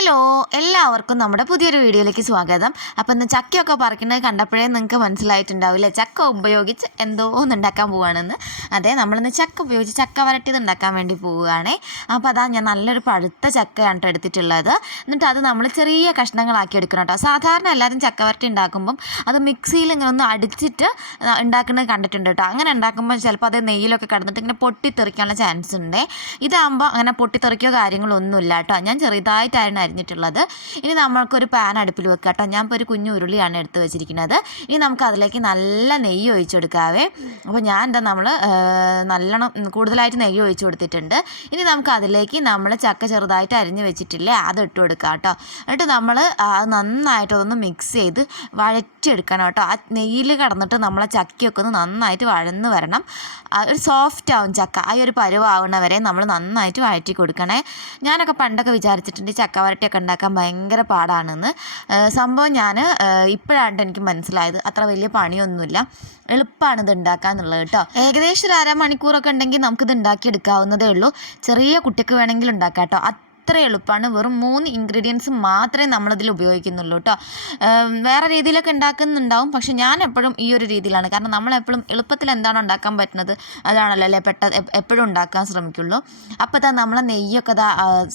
Hello എല്ലാവർക്കും നമ്മുടെ പുതിയൊരു വീഡിയോയിലേക്ക് സ്വാഗതം. അപ്പം ഇന്ന് ചക്കയൊക്കെ പറിക്കുന്നത് കണ്ടപ്പോഴേ നിങ്ങൾക്ക് മനസ്സിലായിട്ടുണ്ടാവില്ലേ? ചക്ക ഉപയോഗിച്ച് എന്തോ ഒന്ന് ഉണ്ടാക്കാൻ പോവുകയാണെന്ന് അതെ നമ്മളിന്ന് ചക്ക ഉപയോഗിച്ച് ചക്ക വരട്ടിയത് ഉണ്ടാക്കാൻ വേണ്ടി പോവുകയാണേ. അപ്പോൾ അതാ ഞാൻ നല്ലൊരു പഴുത്ത ചക്കയാണ് എടുത്തിട്ടുള്ളത്. എന്നിട്ട് അത് നമ്മൾ ചെറിയ കഷ്ണങ്ങളാക്കി എടുക്കണം കേട്ടോ. സാധാരണ എല്ലാവരും ചക്ക വരട്ടി ഉണ്ടാക്കുമ്പം അത് മിക്സിയിൽ ഇങ്ങനെ ഒന്ന് അടിച്ചിട്ട് ഉണ്ടാക്കുന്നത് കണ്ടിട്ടുണ്ട് കേട്ടോ. അങ്ങനെ ഉണ്ടാക്കുമ്പോൾ ചിലപ്പോൾ അത് നെയ്യിലൊക്കെ കടന്നിട്ട് ഇങ്ങനെ പൊട്ടിത്തെറിക്കാനുള്ള ചാൻസ് ഉണ്ട്. ഇതാകുമ്പോൾ അങ്ങനെ പൊട്ടിത്തെറിക്കോ കാര്യങ്ങളൊന്നുമില്ല കേട്ടോ. ഞാൻ ചെറുതായിട്ടായിരുന്നു അരിഞ്ഞിട്ടുള്ളത് ഇനി നമ്മൾക്കൊരു പാൻ അടുപ്പിൽ വെക്കാം കേട്ടോ ഞാൻ ഇപ്പോൾ ഒരു കുഞ്ഞു ഉരുളിയാണ് എടുത്ത് വെച്ചിരിക്കുന്നത്. ഇനി നമുക്ക് അതിലേക്ക് നല്ല നെയ്യ് ഒഴിച്ചെടുക്കാവേ. അപ്പോൾ ഞാൻ എന്താ നമ്മൾ നല്ലോണം കൂടുതലായിട്ട് നെയ്യ് ഒഴിച്ചു കൊടുത്തിട്ടുണ്ട്. ഇനി നമുക്ക് അതിലേക്ക് നമ്മൾ ചക്ക ചെറുതായിട്ട് അരിഞ്ഞ് വെച്ചിട്ടില്ലേ അത് ഇട്ട് കൊടുക്കാം കേട്ടോ എന്നിട്ട് നമ്മൾ നന്നായിട്ട് അതൊന്ന് മിക്സ് ചെയ്ത് വഴറ്റിയെടുക്കണം കേട്ടോ. ആ നെയ്യിൽ കടന്നിട്ട് നമ്മളെ ചക്കയൊക്കെ ഒന്ന് നന്നായിട്ട് വഴന്ന് വരണം. ഒരു സോഫ്റ്റ് ആവും ചക്ക. ആ ഒരു പരുവാവണ വരെ നമ്മൾ നന്നായിട്ട് വഴറ്റി കൊടുക്കണേ. ഞാനൊക്കെ പണ്ടൊക്കെ വിചാരിച്ചിട്ടുണ്ട് ചക്ക വരട്ടിയൊക്കെ ഉണ്ടാക്കാൻ ഭയങ്കര പാടാണെന്ന്. സംഭവം ഞാൻ ഇപ്പോഴാണ് എനിക്ക് മനസ്സിലായത്. അത്ര വലിയ പണിയൊന്നുമില്ല. എളുപ്പമാണ് ഇത് ഉണ്ടാക്കാന്നുള്ളത് കേട്ടോ. ഏകദേശം ഒരു അരമണിക്കൂറൊക്കെ ഉണ്ടെങ്കിൽ നമുക്കിത് ഉണ്ടാക്കിയെടുക്കാവുന്നതേ ഉള്ളൂ. ചെറിയ കുട്ടിക്ക് വേണമെങ്കിൽ ഉണ്ടാക്കാം കേട്ടോ. അത്ര എളുപ്പമാണ് വെറും മൂന്ന് ഇൻഗ്രീഡിയൻസ് മാത്രമേ നമ്മളതിൽ ഉപയോഗിക്കുന്നുള്ളൂ കേട്ടോ വേറെ രീതിയിലൊക്കെ ഉണ്ടാക്കുന്നുണ്ടാവും. പക്ഷെ ഞാൻ എപ്പോഴും ഈ ഒരു രീതിയിലാണ്. കാരണം നമ്മളെപ്പോഴും എളുപ്പത്തിൽ എന്താണ് ഉണ്ടാക്കാൻ പറ്റുന്നത്? അതാണല്ലോ അല്ലേ? പെട്ട എപ്പോഴും ഉണ്ടാക്കാൻ ശ്രമിക്കുള്ളൂ. അപ്പോൾ തന്നെ നമ്മളെ നെയ്യൊക്കെ ഇതാ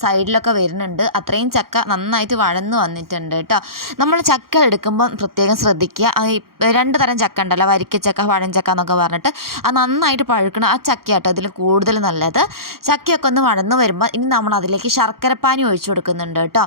സൈഡിലൊക്കെ വരുന്നുണ്ട്. അത്രയും ചക്ക നന്നായിട്ട് വഴന്നു വന്നിട്ടുണ്ട് കേട്ടോ നമ്മൾ ചക്ക എടുക്കുമ്പോൾ പ്രത്യേകം ശ്രദ്ധിക്കുക. രണ്ട് തരം ചക്ക ഉണ്ടല്ലോ. വരിക്കച്ചക്ക പഴഞ്ചക്ക എന്നൊക്കെ പറഞ്ഞിട്ട് അത് നന്നായിട്ട് പഴുക്കണം. ആ ചക്കയാട്ടോ അതിൽ കൂടുതൽ നല്ലത്. ചക്കയൊക്കെ ഒന്ന് വഴന്നു വരുമ്പോൾ ഇനി നമ്മൾ അതിലേക്ക് ശർക്കര ശർക്കരപ്പാനി ഒഴിച്ചു കൊടുക്കുന്നുണ്ട് കേട്ടോ.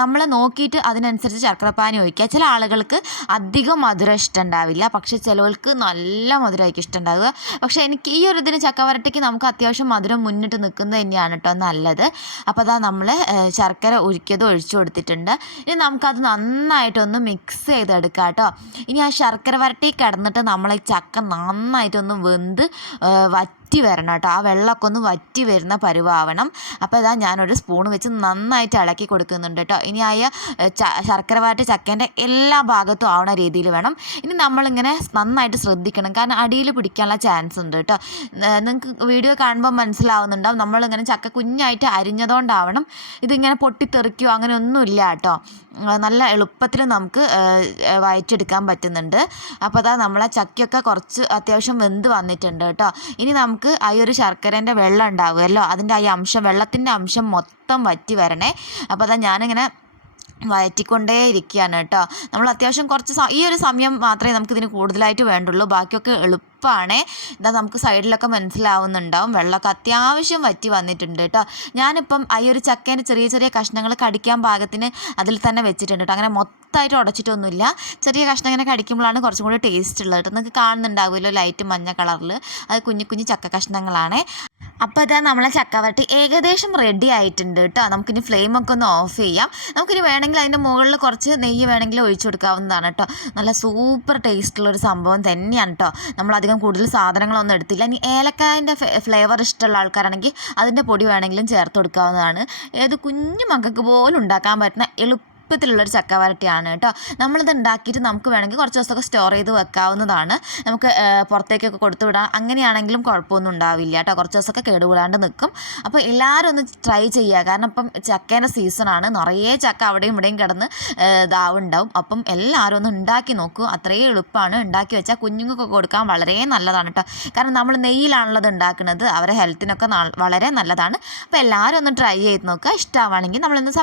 നമ്മൾ നോക്കിയിട്ട് അതിനനുസരിച്ച് ശർക്കരപ്പാനി ഒഴിക്കുക. ചില ആളുകൾക്ക് അധികം മധുരം ഇഷ്ടമുണ്ടാവില്ല പക്ഷെ ചിലവർക്ക് നല്ല മധുരമായിരിക്കും ഇഷ്ടമുണ്ടാവുക പക്ഷേ എനിക്ക് ഈ ഒരു ഇതിന് ചക്കവരട്ടിക്ക് നമുക്ക് അത്യാവശ്യം മധുരം മുന്നിട്ട് നിൽക്കുന്നത് തന്നെയാണ് കേട്ടോ നല്ലത്. അപ്പോൾ അതാ നമ്മൾ ശർക്കര ഉരുക്കിയത് ഒഴിച്ചു കൊടുത്തിട്ടുണ്ട്. ഇനി നമുക്കത് നന്നായിട്ടൊന്ന് മിക്സ് ചെയ്തെടുക്കാം കേട്ടോ. ഇനി ആ ശർക്കര വരട്ടി കിടന്നിട്ട് നമ്മൾ ഈ ചക്ക നന്നായിട്ടൊന്ന് വെന്ത് വറ്റി വരണം കേട്ടോ. ആ വെള്ളമൊക്കെ ഒന്ന് വറ്റി വരുന്ന പരുവാവണം. അപ്പോൾ ഇതാ ഞാനൊരു സ്പൂൺ വെച്ച് നന്നായിട്ട് ഇളക്കി കൊടുക്കുന്നുണ്ട് കേട്ടോ. ഇനി ആയ ശർക്കര വാറ്റ ചക്കേന്റെ എല്ലാ ഭാഗത്തും ആവണ രീതിയിൽ വേണം. ഇനി നമ്മളിങ്ങനെ നന്നായിട്ട് ശ്രദ്ധിക്കണം. കാരണം അടിയിൽ പിടിക്കാനുള്ള ചാൻസ് ഉണ്ട് കേട്ടോ. നിങ്ങൾക്ക് വീഡിയോ കാണുമ്പോൾ മനസ്സിലാവുന്നുണ്ടാവും. നമ്മളിങ്ങനെ ചക്ക കുഞ്ഞായിട്ട് അരിഞ്ഞതുകൊണ്ടാവണം ഇതിങ്ങനെ പൊട്ടിത്തെറിക്കുകയോ അങ്ങനെ ഒന്നുമില്ല കേട്ടോ നല്ല എളുപ്പത്തിൽ നമുക്ക് വയറ്റെടുക്കാൻ പറ്റുന്നുണ്ട്. അപ്പോൾ അതാ നമ്മളെ ചക്കയൊക്കെ കുറച്ച് അത്യാവശ്യം വെന്ത് വന്നിട്ടുണ്ട് കേട്ടോ. ഇനി നമുക്ക് ആ ഒരു ശർക്കരേന്റെ വെള്ളം ഉണ്ടാവുമല്ലോ? അതിന്റെ ആ അംശം വെള്ളത്തിന്റെ അംശം മൊത്തം വറ്റി വരണേ. അപ്പോൾ അതാ ഞാനിങ്ങനെ വയറ്റിക്കൊണ്ടേ ഇരിക്കുകയാണ് കേട്ടോ. നമ്മൾ അത്യാവശ്യം കുറച്ച് ഈ ഒരു സമയം മാത്രമേ നമുക്കിതിന് കൂടുതലായിട്ട് വേണ്ടുള്ളൂ. ബാക്കിയൊക്കെ എളുപ്പമാണ് ഇതാ നമുക്ക് സൈഡിലൊക്കെ മനസ്സിലാവുന്നുണ്ടാവും. വെള്ളമൊക്കെ അത്യാവശ്യം വറ്റി വന്നിട്ടുണ്ട് കേട്ടോ. ഞാനിപ്പം ഈ ഒരു ചക്കേന്റെ ചെറിയ ചെറിയ കഷ്ണങ്ങൾ കടിക്കാൻ പാകത്തിന് അതിൽ തന്നെ വെച്ചിട്ടുണ്ട് കേട്ടോ. അങ്ങനെ മൊത്തമായിട്ട് ഉടച്ചിട്ടൊന്നുമില്ല. ചെറിയ കഷ്ണം ഇങ്ങനെ കടിക്കുമ്പോഴാണ് കുറച്ചും കൂടി ടേസ്റ്റ് ഉള്ളത് കേട്ടോ. നിങ്ങൾക്ക് കാണുന്നുണ്ടാവുമല്ലോ ലൈറ്റ് മഞ്ഞ കളറിൽ അത് കുഞ്ഞു കുഞ്ഞു ചക്ക കഷ്ണങ്ങളാണ്. അപ്പോൾ ഇതാ നമ്മളെ ചക്കവരട്ടി ഏകദേശം റെഡി ആയിട്ടുണ്ട് കേട്ടോ. നമുക്കിനി ഫ്ലെയിം ഒക്കെ ഒന്ന് ഓഫ് ചെയ്യാം. നമുക്കിനി വേണമെങ്കിൽ അതിന്റെ മുകളിൽ കുറച്ച് നെയ്യ് വേണമെങ്കിൽ ഒഴിച്ചു കൊടുക്കാവുന്നതാണ് കേട്ടോ. നല്ല സൂപ്പർ ടേസ്റ്റുള്ളൊരു സംഭവം തന്നെയാണ് കേട്ടോ. നമ്മളധികം കൂടുതൽ സാധനങ്ങളൊന്നും എടുത്തില്ല. ഇനി ഏലക്കായന്റെ ഫ്ലേവർ ഇഷ്ടമുള്ള ആൾക്കാരാണെങ്കിൽ അതിന്റെ പൊടി വേണമെങ്കിലും ചേർത്ത് കൊടുക്കാവുന്നതാണ്. ഏത് കുഞ്ഞു മക്കൾക്ക് പോലും ഉണ്ടാക്കാൻ പറ്റുന്ന എളുപ്പം എളുപ്പത്തിലുള്ളൊരു ചക്ക വരട്ടിയാണ് കേട്ടോ. നമ്മളിത് ഉണ്ടാക്കിയിട്ട് നമുക്ക് വേണമെങ്കിൽ കുറച്ച് ദിവസമൊക്കെ സ്റ്റോർ ചെയ്ത് വെക്കാവുന്നതാണ്. നമുക്ക് പുറത്തേക്കൊക്കെ കൊടുത്തു വിടാം. അങ്ങനെയാണെങ്കിലും കുഴപ്പമൊന്നും ഉണ്ടാവില്ല കേട്ടോ. കുറച്ച് ദിവസമൊക്കെ കേടുകൂടാണ്ട് നിൽക്കും. അപ്പോൾ എല്ലാവരും ഒന്ന് ട്രൈ ചെയ്യുക. കാരണം ഇപ്പം ചക്കേന്റെ സീസണാണ് നിറയെ ചക്ക അവിടെയും ഇവിടെയും കിടന്ന് ഇതാവുണ്ടാവും. അപ്പം എല്ലാവരും ഒന്ന് ഉണ്ടാക്കി നോക്കൂ. അത്രയും എളുപ്പമാണ്. ഉണ്ടാക്കി വെച്ചാൽ കുഞ്ഞുങ്ങൾക്കൊക്കെ കൊടുക്കാൻ വളരെ നല്ലതാണ് കേട്ടോ. കാരണം നമ്മൾ നെയ്യിലാണുള്ളത് ഉണ്ടാക്കുന്നത്. അവരെ ഹെൽത്തിനൊക്കെ വളരെ നല്ലതാണ്. അപ്പോൾ എല്ലാവരും ഒന്ന് ട്രൈ ചെയ്ത് നോക്കുക. ഇഷ്ടമാണെങ്കിൽ നമ്മളിന്ന്